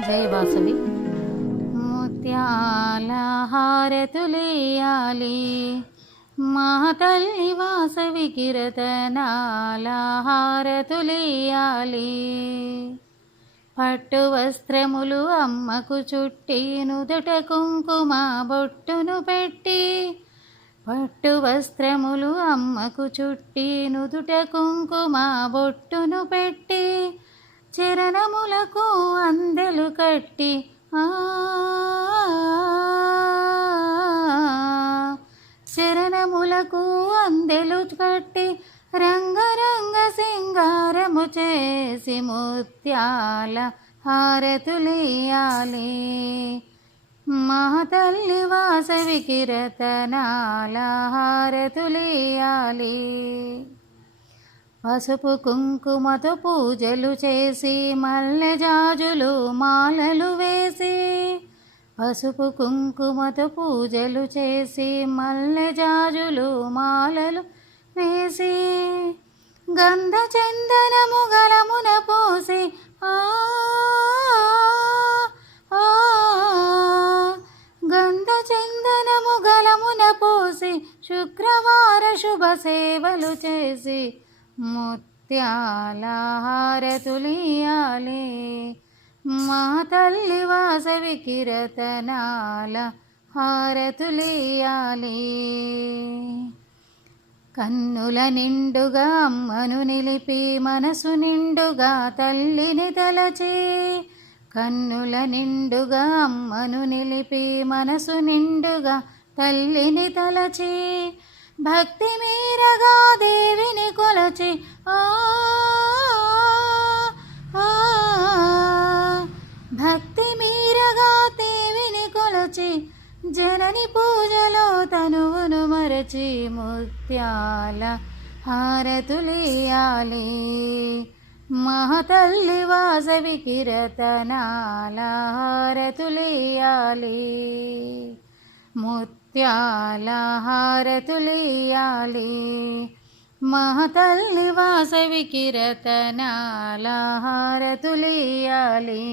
జయ వాసవి. ముత్యాల హారతులేయాలి మా తల్లి వాసవికి, రతనాల హారతులేయాలి. పట్టు వస్త్రములు అమ్మకు చుట్టి, నుదుట కుంకుమ బొట్టును పెట్టి. పట్టు వస్త్రములు అమ్మకు చుట్టి, నుదుట కుంకుమ బొట్టును పెట్టి. చరణములకు అందెలు కట్టి, చరణములకు అందెలు కట్టి, రంగరంగ సింగారము చేసి ముత్యాల హారతులేయాలి మా తల్లి వాసవికి, రతనాల హారతులేయాలి. పసుపు కుంకుమతో పూజలు చేసి, మల్లె జాజులు మాలలు వేసి. పసుపు కుంకుమతో పూజలు చేసి, మల్లె జాజులు మాలలు వేసి. గంధ చందనము గలమున పోసి, గంధ చందనము గలమున పోసి. శుక్రవార శుభ సేవలు చేసి, ముత్యాల హారతులియాలి మా తల్లి వాసవికి, రతనాల హారతులియాలి. కన్నుల నిండుగా అమ్మను నిలిపి, మనసు నిండుగా తల్లిని తలచి. కన్నుల నిండుగా అమ్మను నిలిపి, మనసు నిండుగా తల్లిని తలచి. భక్తి మీరగా దేవిని కొలచి, భక్తి మీరగా దేవిని కొలచి. జనని పూజలో తనువును మరచి, ముత్యాల హారతులియాలి మా తల్లి వాసవికి, రతనాల హారతులియాలి. ముత్యాల హారతులియాలి మా తల్లి వాసవికి, రతనాల హారతులియాలి.